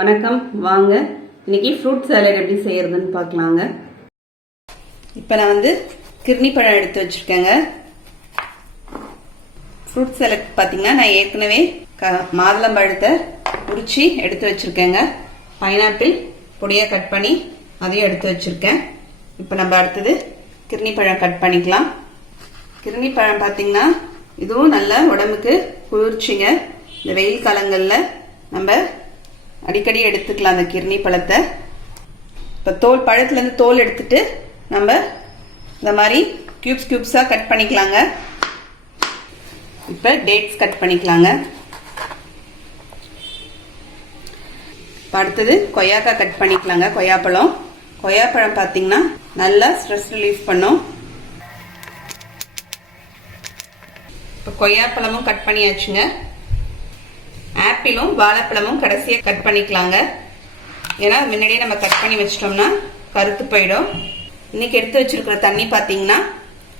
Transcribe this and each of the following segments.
வணக்கம். வாங்க இன்னைக்கு ஃப்ரூட் சாலட் எப்படி செய்யறதுன்னு பார்க்கலாங்க. இப்போ நான் கிர்னி பழம் எடுத்து வச்சிருக்கேங்க. ஃப்ரூட் சாலட் பார்த்தீங்கன்னா நான் ஏற்கனவே மாதுளம்பழத்தை உரிச்சு எடுத்து வச்சிருக்கேங்க. பைனாப்பிள் பொடியாக கட் பண்ணி அதையும் எடுத்து வச்சிருக்கேன். இப்போ நம்ம அடுத்தது கிர்னி பழம் கட் பண்ணிக்கலாம். கிர்னி பழம் பார்த்தீங்கன்னா இதுவும் நல்ல உடம்புக்கு குளிர்ச்சிங்க. இந்த வெயில் காலங்களில் நம்ம அடிக்கடி எடுத்துக்கலாம் அந்த கிர்னி பழத்தை. இப்போ பழத்துலேருந்து தோல் எடுத்துட்டு நம்ம இந்த மாதிரி கியூப்ஸாக கட் பண்ணிக்கலாங்க. இப்போ டேட்ஸ் கட் பண்ணிக்கலாங்க. இப்போ அடுத்தது கொய்யாக்காய் கட் பண்ணிக்கலாங்க. கொய்யாப்பழம் பார்த்தீங்கன்னா நல்லா ஸ்ட்ரெஸ் ரிலீஃப் பண்ணும். இப்போ கொய்யாப்பழமும் கட் பண்ணியாச்சுங்க. ஆப்பிளும் வாழைப்பழமும் கடைசியாக கட் பண்ணிக்கலாங்க. ஏன்னா முன்னாடியே நம்ம கட் பண்ணி வச்சிட்டோம்னா கருத்து போயிடும். இன்னைக்கு எடுத்து வச்சிருக்கிற தண்ணி பார்த்தீங்கன்னா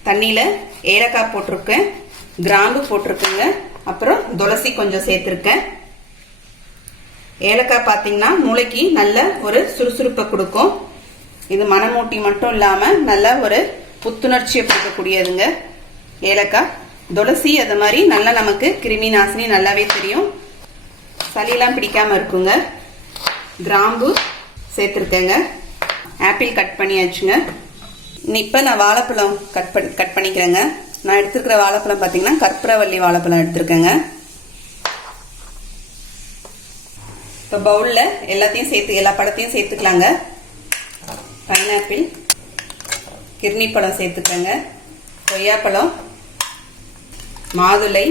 தண்ணியில் ஏலக்காய் போட்டிருக்கேன், கிராம்பு போட்டிருக்கேங்க, அப்புறம் துளசி கொஞ்சம் சேர்த்துருக்கேன். ஏலக்காய் பார்த்தீங்கன்னா மூளைக்கு நல்ல ஒரு சுறுசுறுப்பை கொடுக்கும். இது மனமூட்டி மட்டும் இல்லாமல் நல்ல ஒரு புத்துணர்ச்சியை கொடுக்கக்கூடியதுங்க ஏலக்காய். துளசி அது மாதிரி நல்லா நமக்கு கிருமி நாசினி நல்லாவே தெரியும், சளியெல்லாம் பிடிக்காம இருக்குங்க. கிராம்பு சேர்த்துருக்கேங்க. Apple cut பண்ணியாச்சுங்க. இப்போ நான் வாழைப்பழம் கட் பண்ணிக்கிறேங்க. நான் எடுத்துருக்கிற வாழைப்பழம் பார்த்தீங்கன்னா கற்பூரவள்ளி வாழைப்பழம் எடுத்துருக்கேங்க. இப்போ பவுலில் எல்லா பழத்தையும் சேர்த்துக்கலாங்க. பைனாப்பிள், கிர்னி பழம் சேர்த்துக்கங்க, கொய்யாப்பழம், மாதுளை,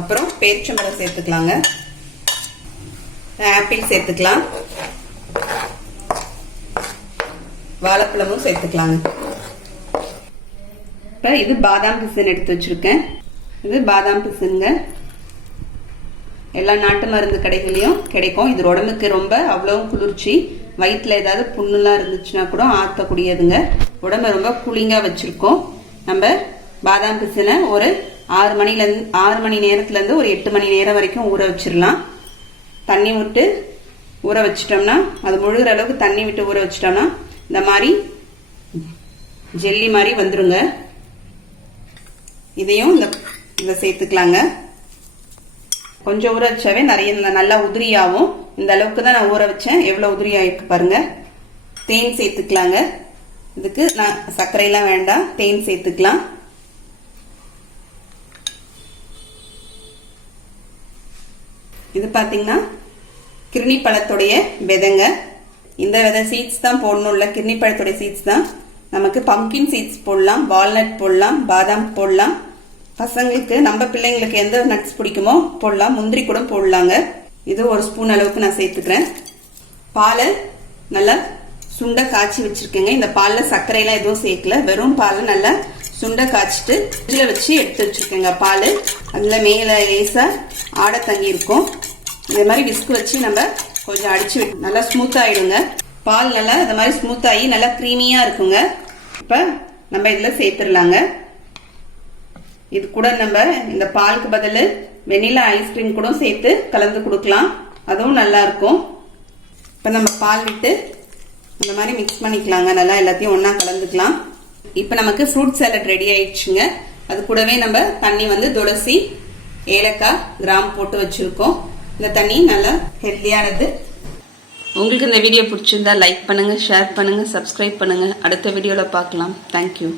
அப்புறம் பேரிச்சம்பழம் சேர்த்துக்கலாங்க. ஆப்பிள் சேர்த்துக்கலாம், வாழைப்பழமும் சேர்த்துக்கலாங்க. இப்போ இது பாதாம் பிசின் எடுத்து வச்சிருக்கேன். இது பாதாம் பிசின்ங்க. எல்லா நாட்டு மருந்து கடைகளையும் கிடைக்கும். இது உடம்புக்கு ரொம்ப அவ்வளவும் குளிர்ச்சி. வயிற்றுல ஏதாவது புண்ணுலாம் இருந்துச்சுன்னா கூட ஆற்றக்கூடியதுங்க. உடம்பு ரொம்ப கூலிங்காக வச்சிருக்கோம். நம்ம பாதாம் பிசினை ஒரு 6 மணி நேரத்துலேருந்து ஒரு 8 மணி நேரம் வரைக்கும் ஊற வச்சிடலாம். தண்ணி விட்டு ஊற வச்சிட்டோம்னா, அது முழுகிற அளவுக்கு தண்ணி விட்டு ஊற வச்சிட்டோம்னா இந்த மாதிரி ஜெல்லி மாதிரி வந்துருங்க. இதையும் இதை சேர்த்துக்கலாங்க. கொஞ்சம் ஊற வச்சாவே நிறைய நல்லா உதிரியாகும். இந்த அளவுக்கு தான் நான் ஊற வச்சேன். எவ்வளோ உதிரியாயிருக்கு பாருங்க. தேன் சேர்த்துக்கலாங்க. இதுக்கு நான் சர்க்கரையெல்லாம் வேண்டாம், தேன் சேர்த்துக்கலாம். இது பார்த்தீங்கன்னா கிர்னி பழத்துடைய விதைங்க. இந்த விதை சீட்ஸ் தான் போடணும். இல்லை கிர்னி பழத்துடைய சீட்ஸ் தான். நமக்கு பம்கின் சீட்ஸ் போடலாம், வால்நட் போடலாம், பாதாம் போடலாம். பசங்களுக்கு நம்ம பிள்ளைங்களுக்கு எந்த நட்ஸ் பிடிக்குமோ போடலாம். முந்திரி கூட போடலாங்க. இது 1 ஸ்பூன் அளவுக்கு நான் சேர்த்துக்கிறேன். பாலை நல்லா சுண்டை காய்ச்சி வச்சிருக்கேங்க. இந்த பாலில் சர்க்கரையெல்லாம் எதுவும் சேர்க்கல, வெறும் பாலை நல்லா சுண்டை காய்ச்சிட்டு ஃப்ரிட்ஜில் வச்சு எடுத்து வச்சிருக்கேங்க. பால் அதில் மேலே லேசாக ஆடை தங்கி இருக்கும். இதே மாதிரி விஸ்க் வச்சு நம்ம கொஞ்சம் அடிச்சு நல்லா ஸ்மூத் ஆயிடுங்க. பால் நல்லா இந்த மாதிரி ஸ்மூத் ஆகி நல்லா க்ரீமியா இருக்குங்க. இப்போ நம்ம இதில் சேர்த்துடலாங்க. இது கூட நம்ம இந்த பாலுக்கு பதில் வெனிலா ஐஸ்கிரீம் கூட சேர்த்து கலந்து கொடுக்கலாம், அதுவும் நல்லா இருக்கும். இப்போ நம்ம பால் விட்டு இந்த மாதிரி மிக்ஸ் பண்ணிக்கலாங்க. நல்லா எல்லாத்தையும் ஒன்றா கலந்துக்கலாம். இப்போ நமக்கு ஃப்ரூட் சாலட் ரெடி ஆயிடுச்சுங்க. அது கூடவே நம்ம தண்ணி துளசி, ஏலக்காய், கிராம்பு போட்டு வச்சிருக்கோம். இந்த தண்ணி நல்லா ஹெல்த்தியானது. உங்களுக்கு இந்த வீடியோ பிடிச்சிருந்தா லைக் பண்ணுங்க, ஷேர் பண்ணுங்க, சப்ஸ்கிரைப் பண்ணுங்க. அடுத்த வீடியோவில் பார்க்கலாம். தேங்க்யூ.